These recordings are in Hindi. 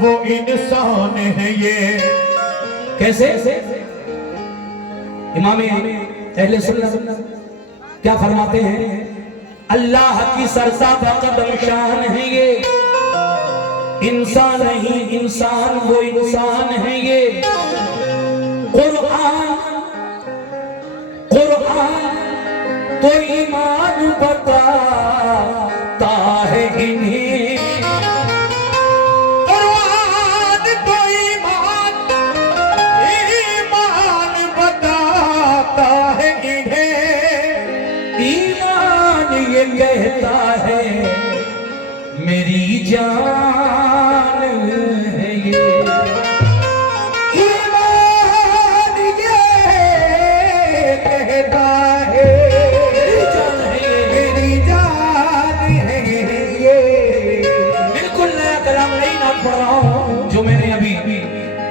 वो इंसान है ये। कैसे? इमाम अहले सुन्नत क्या फरमाते हैं? अल्लाह की सरसाबा कदम शान है ये, इंसान नहीं इंसान वो इंसान है ये। कुरान तो ईमान बताता है इन्हें, कुरान तो ईमान बताता है इन्हें। ईमान ये कहता है मेरी जान है ये। ईमान ये कहता है मेरी जान है ये। बिल्कुल नया कलाम नहीं नाम पढ़ रहा हूँ, जो मैंने अभी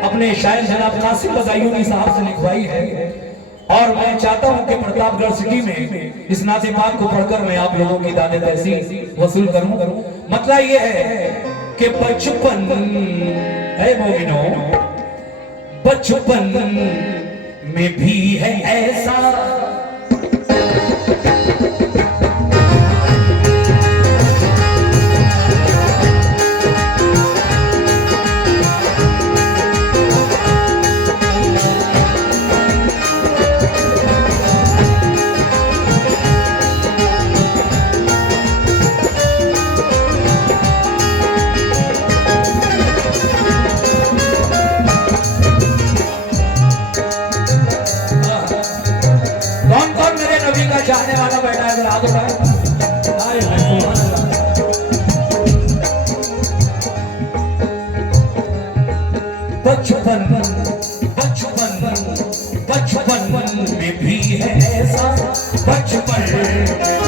अपने शायर जनाब कासिम बदायूनी साहब से लिखवाई है। और मैं चाहता हूँ कि प्रतापगढ़ सिटी में इस नाते पाक को पढ़कर मैं आप लोगों की दादे तहसील वसूल करूँ। मतलब ये है कि बचपन है मोमिनो, बचपन में भी है ऐसा। चाहने वाला बैठा है जरा आगे बढ़ाएं। बचपन में भी है ऐसा, बचपन में भी है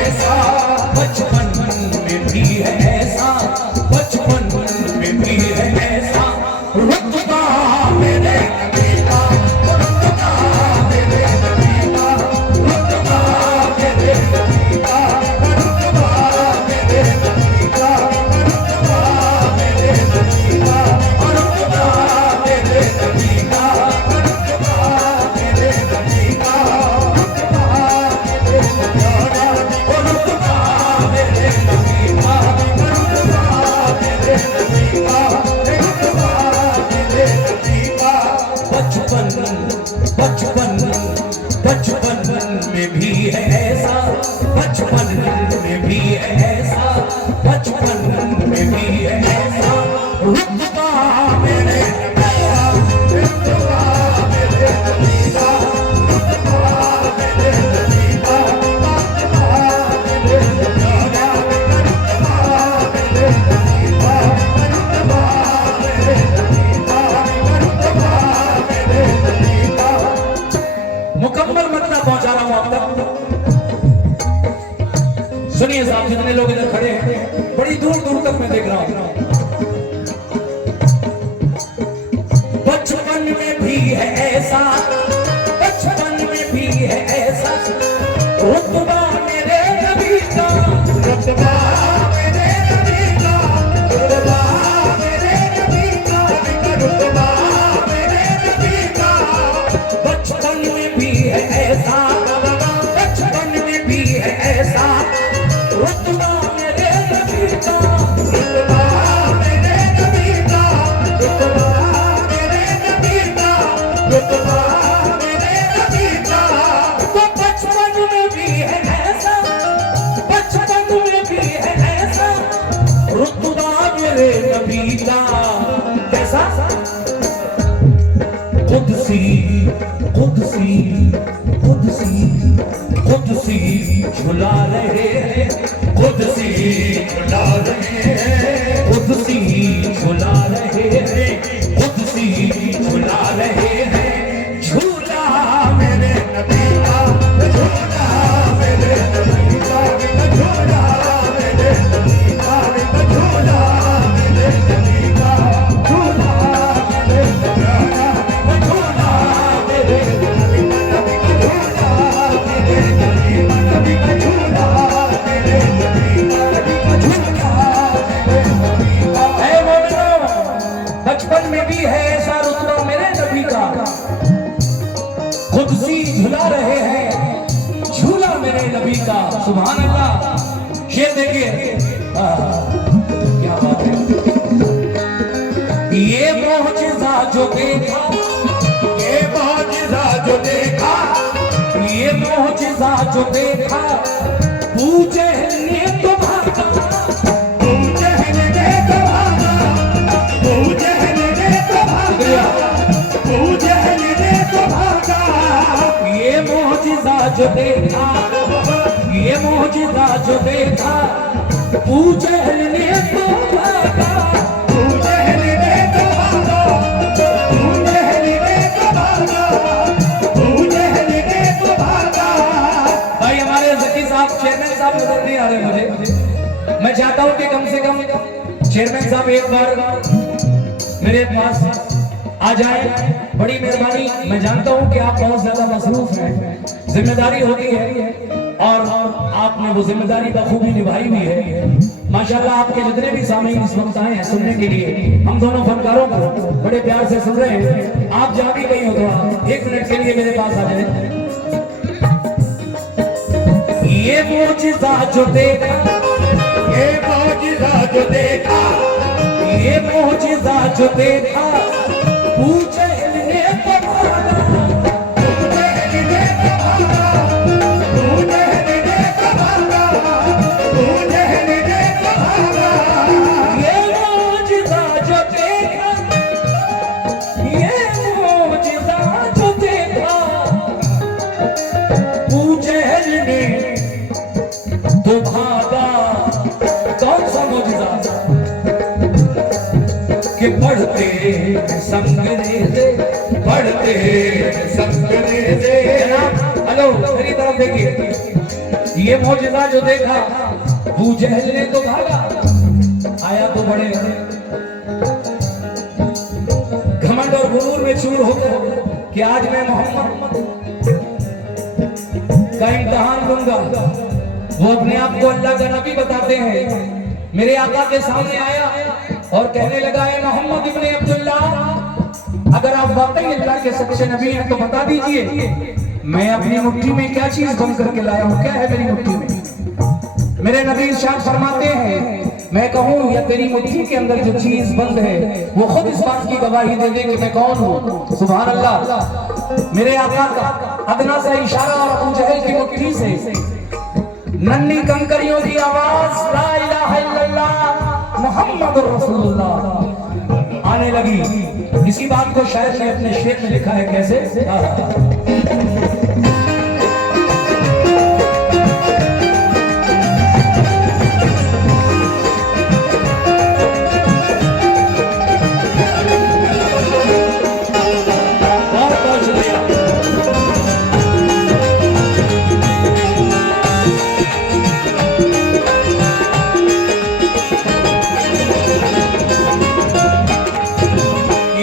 ऐसा, बचपन में भी है ऐसा, बचपन में भी है ऐसा। रुतबा मेरे नबी का, रुतबा मेरे नबी का, रुतबा मेरे नबी का, रुतबा मेरे नबी का, रुतबा मेरे नबी का, रुतबा मेरे नबी का, रुतबा मेरे नबी का, रुतबा मेरे नबी का, रुतबा मेरे नबी का, रुतबा मेरे नबी का। बचपन में भी है ऐसा, बचपन में भी है ऐसा, बचपन में भी है ऐसा। रुतबा मेरे नबी का, रुतबा मेरे नबी का, रुतबा मेरे नबी का, रुतबा मेरे नबी का, रुतबा मेरे नबी का, रुतबा मेरे नबी का, रुतबा मेरे नबी का। मुकम्मल मतलब पहुंचा रहा हूं आप तक। सुनिए साहब, जितने लोग इधर खड़े हैं, बड़ी दूर दूर तक मैं देख रहा हूं। बचपन में भी है ऐसा, बचपन में भी है ऐसा। रुतबा मेरे नबी का, रुतबा मेरे नबी का, रुतबा मेरे नबी का, रुतबा मेरे नबी का। बचपन में भी है ऐसा, बचपन में भी है ऐसा। रुतबा मेरे नबी का, रुतबा मेरे नबी का, रुतबा मेरे नबी का, रुतबा मेरे नबी का। तो बचपन में भी है ऐसा, बचपन में भी है ऐसा। रुतबा मेरे नबी का कैसा? कुदसी कुदसी कुदसी कुदसी झुला रहे हैं, कुदसी झुला रहे हैं, कुदसी झुला रहे हैं, कुदसी झुला रहे हैं। झूला मेरे नबी का, झूला मेरे नबी का, झूला मेरे नबी का, झूला मेरे नबी का, झूला मेरे नबी का, झूला मेरे नबी का, झूला मेरे नबी का, झूला मेरे नबी का, झूला में भी है ऐसा रुतबा मेरे नबी का, खुदसी झुला रहे हैं झूला मेरे नबी का। सुभान अल्लाह। शेर देखिए, क्या बात है। ये मौजिज़ा जो देखा, ये मौजिज़ा जो देखा, ये मौजिज़ा जो देखा, अबू जहल ने तो भागा, अबू जहल ने तो भागा, अबू जहल ने तो भागा, अबू जहल ने तो भागा। ये मौजिज़ा जो देखा, ये मौजिज़ा जो देखा, अबू जहल ने तो भागा, अबू जहल ने तो भागा, अबू जहल ने तो भागा, अबू जहल ने तो भागा। भाई हमारे ज़की साहब चेयरमैन साहब नजर नहीं आ रहे मुझे। मैं चाहता हूँ कि कम से कम चेयरमैन साहब एक बार मेरे पास आ जाए, बड़ी मेहरबानी। मैं जानता हूँ कि आप बहुत ज्यादा मसरूफ हैं, जिम्मेदारी होती है और आपने वो जिम्मेदारी बखूबी निभाई हुई है। माशाल्लाह आपके जितने भी सामीन इस वक्त आए हैं सुनने के लिए, हम दोनों फनकारों को बड़े प्यार से सुन रहे हैं। आप जहाँ भी कहीं हो तो आप 1 मिनट के लिए मेरे पास आ जाए। ये मौजिज़ा जो देखा, ये मौजिज़ा जो देखा, ये मौजिज़ा जो देखा, अबू जहल ने तो भागा, अबू जहल ने तो भागा, अबू जहल ने तो भागा, अबू जहल ने तो भागा। ये मौजिज़ा जो देखा, ये मौजिज़ा जो देखा, अबू जहल ने तो भागा। कौन सा मौजिज़ा? कि पढ़ते संगरेज़े, पढ़ते संगरेज़े। जनाब हेलो मेरी तरफ देखिए। ये मौजिज़ा जो देखा, अबू जहल ने तो भागा। आया तो बड़े घमंड और गुरूर में चूर होकर कि आज मैं मोहम्मद का इम्तिहान लूंगा। वो अपने आप को अल्लाह का नबी बताते हैं। मेरे आका के सामने आया और कहने लगा, है मोहम्मद इब्ने अब्दुल्ला, अगर आप वाकई अल्लाह के सच्चे नबी हैं तो बता दीजिए मैं अपनी मुट्ठी में क्या चीज बंद करके लाया हूँ, क्या है मेरी मुट्ठी में। मेरे नबी इरशाद फरमाते हैं, मैं कहूँ या तेरी मुट्ठी के अंदर जो चीज बंद है वो खुद इस बात की गवाही दे दे कि मैं कौन हूँ। सुभान अल्लाह। मेरे आका का अदना सा इशारा और अबू जहल की मुट्ठी से नन्ही कंकरियों की आवाज ला इलाहा इल्लल्लाह मुहम्मदुर रसूलुल्लाह आने लगी। इसी बात को शायद ने अपने शेर में लिखा है, कैसे?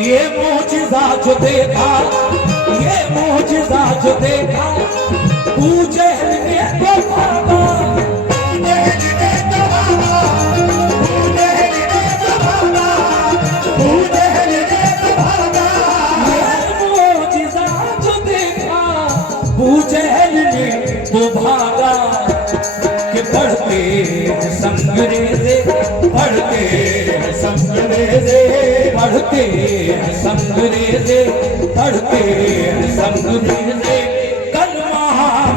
ये मौजिज़ा जो देखा, ये मौजिज़ा जो देखा, अबू जहल ने तो भागा, अबू जहल ने तो भागा, अबू जहल ने तो भागा, अबू जहल ने तो भागा। ये मौजिज़ा जो देखा, अबू जहल ने तो भागा। कि पढ़ते संगरेज़े, पढ़ते संगरेज़े, पढ़ते संगरेज़े, पढ़ते संगरेज़े, कलमा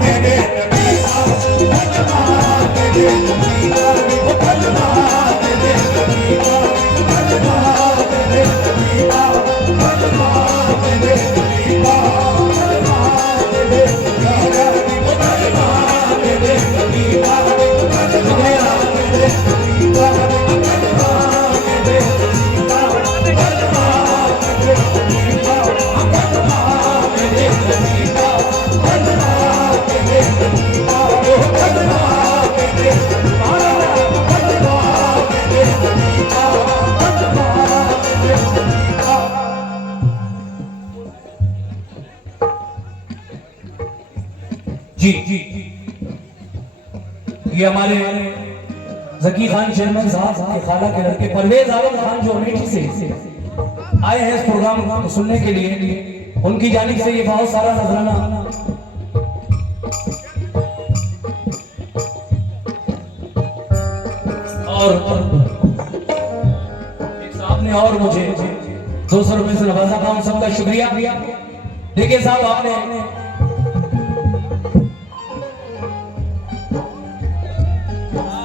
मेरे नबी का, कलमा मेरे नबी का, वो कलमा मेरे नबी का, कलमा मेरे नबी का, कलमा मेरे नबी का, कलमा मेरे नबी का, वो कलमा मेरे नबी का, कलमा मेरे नबी का, कलमा मेरे नबी का, कलमा मेरे नबी का, कलमा मेरे नबी का, कलमा मेरे नबी का, वो कलमा मेरे नबी का, कलमा मेरे नबी का, कलमा मेरे नबी का। जी ये हमारे जकी खान चेयरमैन साहब के खाला के लड़के परवेज आलम खान जो अमेठी से आए हैं इस प्रोग्राम को सुनने के लिए, उनकी जानिब से ये बहुत सारा नजराना और एक साहब ने और मुझे 200 रुपए से नवाजा था, उन सबका शुक्रिया। देखिए साहब, आपने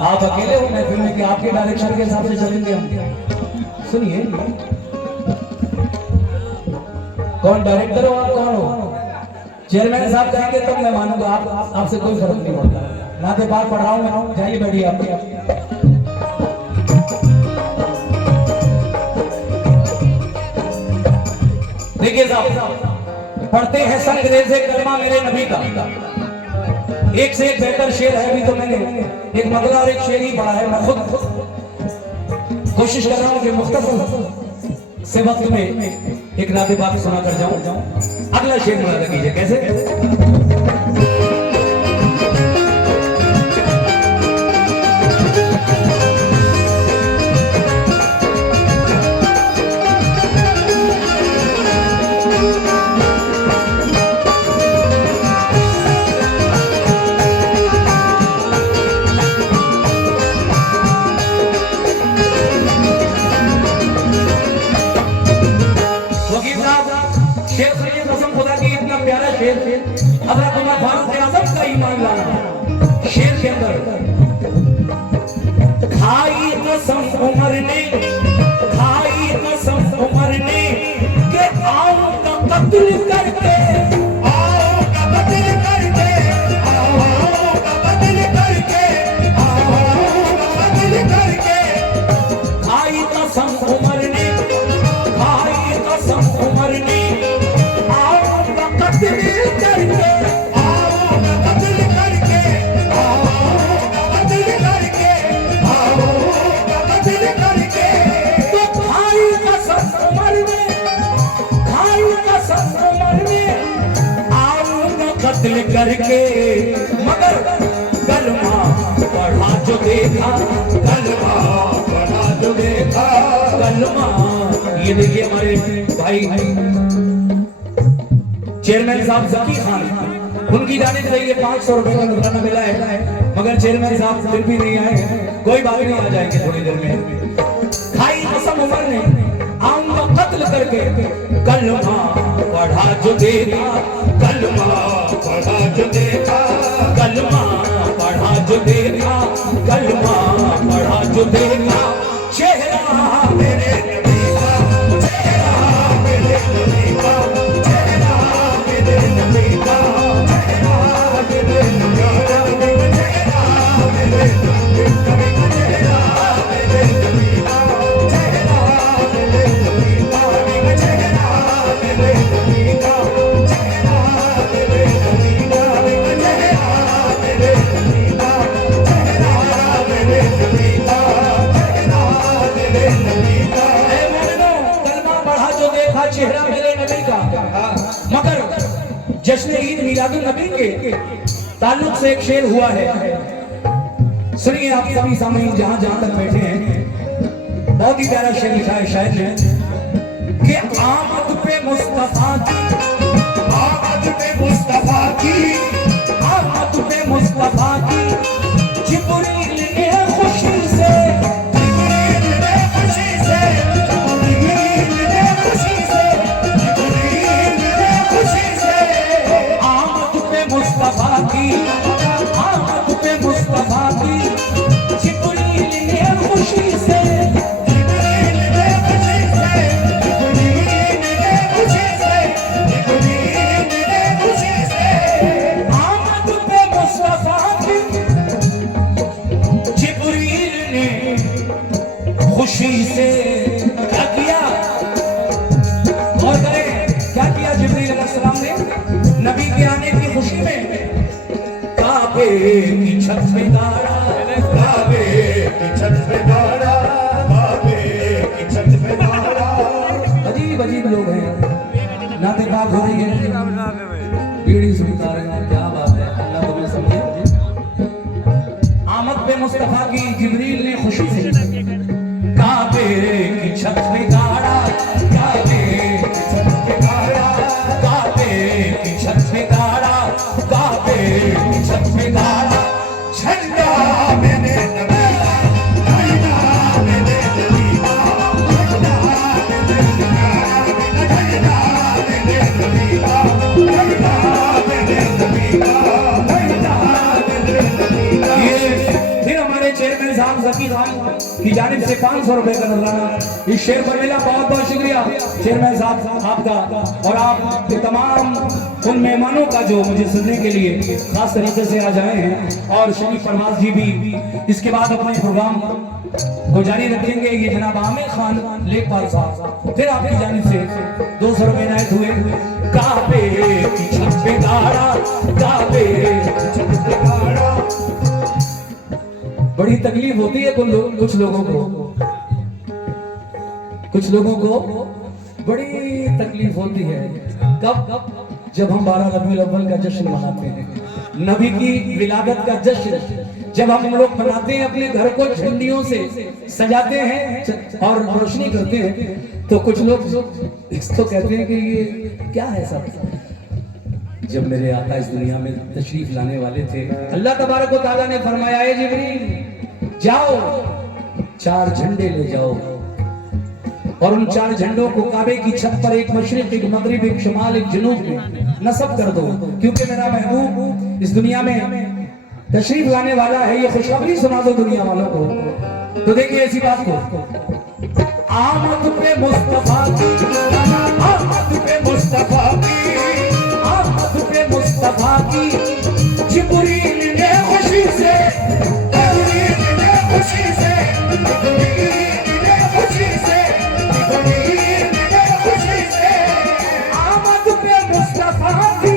आप अकेले हो महफिल में कि आपके डायरेक्शन के हिसाब से चलेंगे हम? सुनिए, कौन डायरेक्टर हो आप, कौन हो? चेयरमैन साहब कहेंगे तब मैं मानूंगा, आप आपसे कोई फर्क नहीं पड़ता। नाते पार पढ़ रहा हूं मैं, जाइए बैठिए आपके। देखिए साहब, पढ़ते हैं संग दिल से कलमा मेरे नबी का, एक से एक बेहतर शेर है। अभी तो मैंने एक मतला और एक शेर ही पढ़ा है। मैं खुद कोशिश कर रहा हूं कि मुख्तसर से वक्त में एक नाते पाक सुना कर जाऊं। अगला शेर मुलाजा कीजिए। कैसे? अगर तुम्हें फारूक आजम का ईमान लाना, शेर के अंदर खाई कसम उमर ने, खाई कसम उमर ने के आऊंगा कत्ल करके, आऊंगा कत्ल करके, आऊंगा कत्ल करके, आऊंगा कत्ल करके। खाई कसम उमर ने, खाई कसम उमर ने, आऊंगा कत्ल करके, कत्ल करके। मगर कलमा पढ़ा जो देखा, कलमा पढ़ा जो देखा, कलमा। ये देखिए हमारे भाई चेयरमैन साहब जकी खान, उनकी जाने से ये 500 रुपए का नजराना मिला है, मगर चेयरमैन साहब फिर भी नहीं आए। कोई बात नहीं, आ जाएंगे थोड़ी देर में। खाई कसम उमर ने, आऊंगा कत्ल करके, कलमा पढ़ा जो देखा, कलमा पढ़ा जो देखा, कलमा पढ़ा जो देखा, कलमा पढ़ा जो देखा। चेहरा मेरे नबी का, चेहरा मेरे नबी का, चेहरा मेरे नबी का, चेहरा मेरे नबी का, चेहरा मेरे नबी का, चेहरा मेरे नबी का, चेहरा मेरे नबी का, चेहरा मेरे नबी का, चेहरा मेरे नबी का, चेहरा मेरे नबी का, चेहरा मेरे नबी का, चेहरा मेरे नबी का। ऐ मोमिनो, कलमा पढ़ा जो देखा, चेहरा मेरे नबी का। मगर जश्न ईद मिलादुन नबी के ताल्लुक से एक शेर हुआ है, सुनिए आप सभी सामईन जहां जहां तक बैठे हैं। बहुत ही प्यारा शेर लिखा है शायद ने कि आमद पे मुस्तफा की, आमद पे मुस्तफा की, आमद पे मुस्तफा की, जिब्रील ने खुशी से, जिब्रील ने खुशी से, जिब्रील ने खुशी से, जिब्रील ने खुशी से। आमद पे मुस्तफा की, आमद पे मुस्तफा की, जिब्रील ने खुशी से, जिब्रील ने खुशी से, जिब्रील ने खुशी से, जिब्रील ने खुशी से। आमद पे मुस्तफा की, जिब्रील ने खुशी से। क्या किया? और करें क्या किया जिब्रील अलैहिस्सलाम ने नबी के आने की खुशी में? काबे की छत पे गाड़ा, काबे की छत पे गाड़ा, काबे की छत पे गाड़ा। अजीब अजीब लोग हैं, नाते पाक हो रही है, बीड़ी सुनता रहे, क्या बात है, अल्लाह तुम्हें समझे। आमद पे मुस्तफा की, जिब्रील ने 500 रुपए का नजराना इस शेर पर मिला। बहुत बहुत शुक्रिया चेयरमैन साहब आपका और आप के तमाम उन मेहमानों का जो मुझे सुनने के लिए खास तरीके से आज आए हैं। और शरीफ परवाज जी भी इसके बाद अपने प्रोग्राम को जारी रखेंगे। ये जनाब आमिर खान लेखपाल साहब फिर आपकी जानिब से 200 रुपए इनायत हुए। काबे की छत पे गाड़ा, काबे की छत पे गाड़ा। बड़ी तकलीफ होती है कुछ लोगों को बड़ी तकलीफ होती है। कब? जब हम 12 रबीउल अव्वल का जश्न मनाते हैं, नबी की विलादत का जश्न जब हम लोग मनाते हैं, अपने घर को झंडियों से सजाते हैं और रोशनी करते हैं, तो कुछ लोग इसको कहते हैं कि ये क्या है सब। जब मेरे आका इस दुनिया में तशरीफ लाने वाले थे, अल्लाह तबारक व तआला ने फरमाया, ए जिब्रील जाओ 4 झंडे ले जाओ और उन 4 झंडों को काबे की छत पर एक मशरिक, एक मगरिब, एक शुमाल, एक जुनूब में नस्ब कर दो, क्योंकि मेरा महबूब इस दुनिया में तशरीफ लाने वाला है। ये खुशखबरी सुना दो दुनिया वालों को। तो देखिए ऐसी बात को, आमद पे मुस्तफा की, आमद पे मुस्तफा की, आमद पे मुस्तफा की, जिब्रील ने खुशी से, जिब्रील ने खुशी से, जिब्रील ने खुशी से, जिब्रील ने खुशी से, आमद पे मुस्तफा की,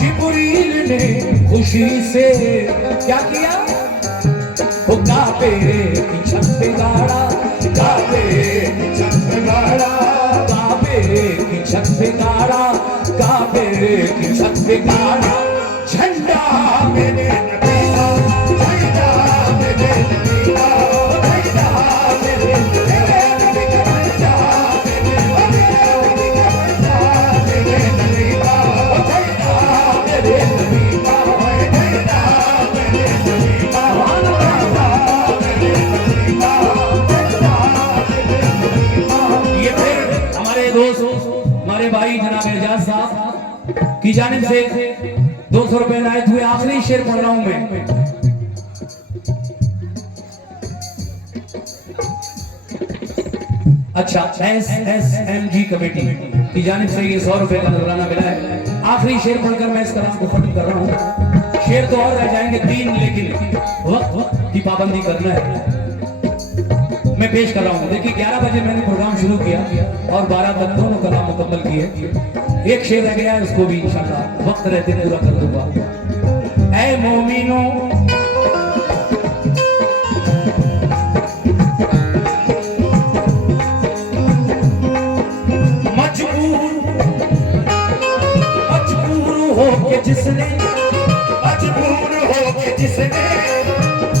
जिब्रील ने खुशी से क्या किया? वो काबे की छत पे गाड़ा, काबे की छत पे गाड़ा, काबे की छत पे गाड़ा, काबे की छत पे गाड़ा। झंडा मेरे नबी का, झंडा मेरे नबी का, झंडा मेरे नबी का, झंडा मेरे नबी का, झंडा मेरे नबी का, झंडा मेरे नबी का, झंडा मेरे नबी का, ये फिर हमारे दोस्त, हमारे भाई जनाब एजाज साहब की जानिब से 200 रुपए इनायत हुए। आखिरी शेर पढ़ रहा हूं मैं। अच्छा, SSMG कमेटी की जानिब से ये 100 रुपए का नजराना मिला है। आखिरी शेर पढ़कर मैं इस कलाम को खत्म कर रहा हूं। शेर तो और रह जाएंगे 3, लेकिन वक्त की पाबंदी करना है। मैं पेश कर रहा हूँ। देखिए 11 बजे मैंने प्रोग्राम शुरू किया और 12 तक दोनों कलाम मुकम्मल किए। एक शेर रह गया है, उसको भी इंशाल्लाह वक्त रहते पूरा कर दूंगा। ऐ मोमिनो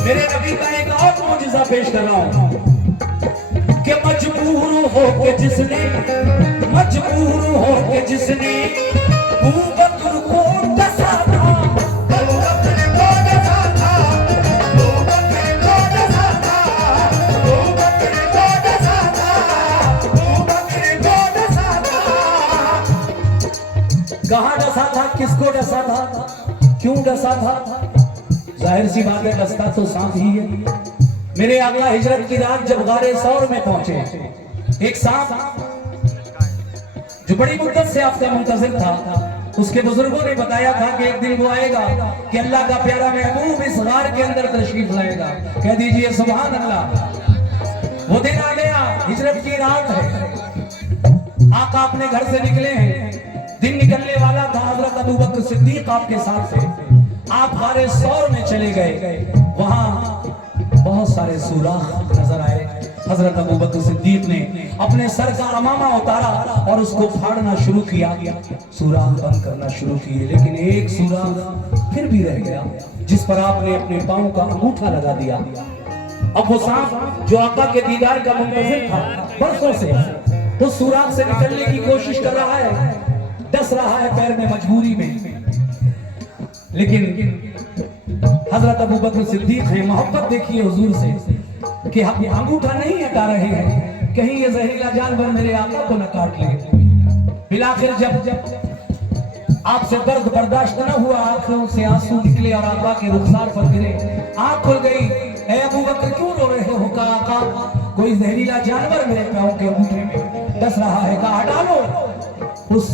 मेरे नबी का एक और मौजिज़ा पेश कर रहा हूं कि मजबूर हो के जिसने, मजबूर हो के जिसने अबू बकर को डसा था, अबू बकर को डसा था, अबू बकर को डसा था, अबू बकर को डसा था, अबू बकर को डसा था। कहां डसा था? किसको डसा था? क्यों डसा था? जाहिर सी बात है, डसता तो सांप ही है। मेरे आका हिजरत की रात जब गारे सौर में पहुंचे, एक सांप जो बड़ी मुद्दत से आपका मुंतज़िर था, उसके बुजुर्गों ने बताया था कि एक दिन वो आएगा कि अल्लाह का प्यारा महबूब इस गार के अंदर तशरीफ लाएगा। कह दीजिए सुभान अल्लाह। वो दिन आ गया, हिजरत की रात है, आका अपने घर से निकले हैं। दिन निकलने वाला था, हजरत अबू बकर सिद्दीक आपके साथ थे। आप गारे सौर में चले गए, वहां बहुत सारे सुराख नजर आए। हजरत अबू बकर सिद्दीक ने अपने सर का अमामा उतारा और उसको फाड़ना शुरू किया, सुराख बंद करना शुरू किए, लेकिन एक सुराख फिर भी रह गया जिस पर आपने अपने पांव का अंगूठा लगा दिया। अब वो सांप जो आका के दीदार का मुंतज़िर था बरसों से, तो सुराख से निकलने की कोशिश कर रहा है, डस रहा है पैर में मजबूरी में। लेकिन हजरत अबू बकर सिद्दीक है, मोहब्बत देखिए हुजूर से कि हम अंगूठा नहीं हटा रहे हैं, कहीं ये जहरीला जानवर मेरे आका को न काट ले। फिर जब आपसे दर्द बर्दाश्त न हुआ, आंखों से आंसू निकले और आका के रुखसार पर गिरे, आंख खुल गई। ऐ अबू बकर क्यों रो रहे हो? कहा आका कोई जहरीला जानवर मेरे पाँव के अंगूठे में डस रहा है, कहा डालो उस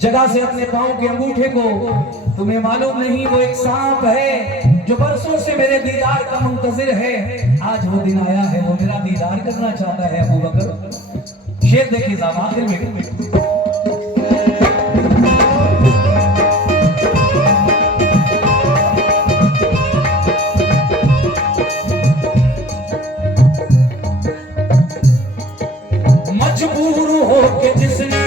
जगह से अपने पाँव के अंगूठे को। तुम्हें मालूम नहीं वो एक सांप है जो बरसों से मेरे दीदार का मुंतजिर है। आज वो दिन आया है, वो मेरा दीदार करना चाहता है। अबू बकर शेर देखिए साहब आखिर में, मजबूर हो के जिसने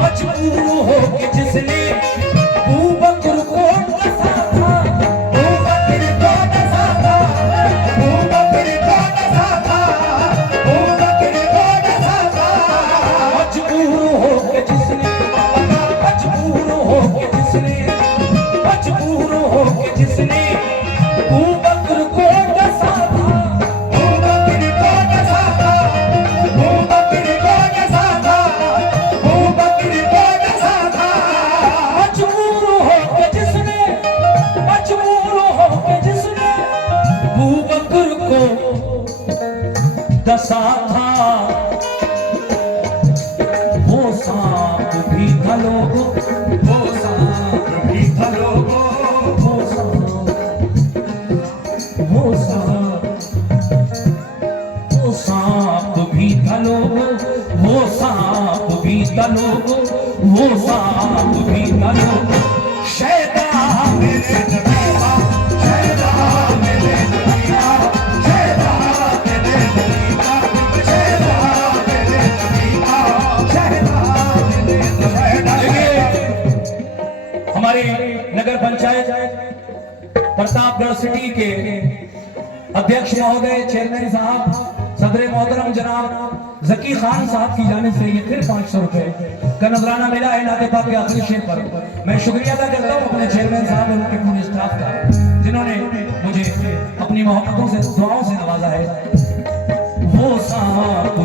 मजबूर हो के जिसने अबू बकर को डसा था, अबू बकर को डसा था, अबू बकर को डसा था, अबू बकर को डसा था। मजबूर हो के जिसने, मजबूर हो के जिसने, मजबूर हो के जिसने अबू बकर को डसा था, अबू बकर को डसा था, अबू बकर को डसा था, अबू बकर को डसा था। मजबूर हो के जिसने, मजबूर हो के जिसने अबू बकर को डसा था, वो सांप भी था लोगों, वो सांप भी था लोगों, वो सांप, वो सांप, वो सांप भी था लोगों, वो सांप भी था लोगों, वो सांप भी था लोगों। शैतान मेरे नबी का, शैतान मेरे नबी का, शैतान मेरे नबी का, शैतान मेरे नबी का, शैतान मेरे नबी का। हमारे नगर पंचायत प्रतापगढ़ सिटी के अध्यक्ष महोदय, चेयरमैन साहब, सदर मोहतरम जनाब जकी खान साहब की जानिब से ये फिर 500 रुपए का नजराना मिला है नाते पाक के आखिरी शेर पर। मैं शुक्रिया अदा करता हूँ अपने चेयरमैन साहब और उनके पूरे स्टाफ का, जिन्होंने मुझे अपनी मोहब्बतों से, दुआओं से नवाजा है। वो सांप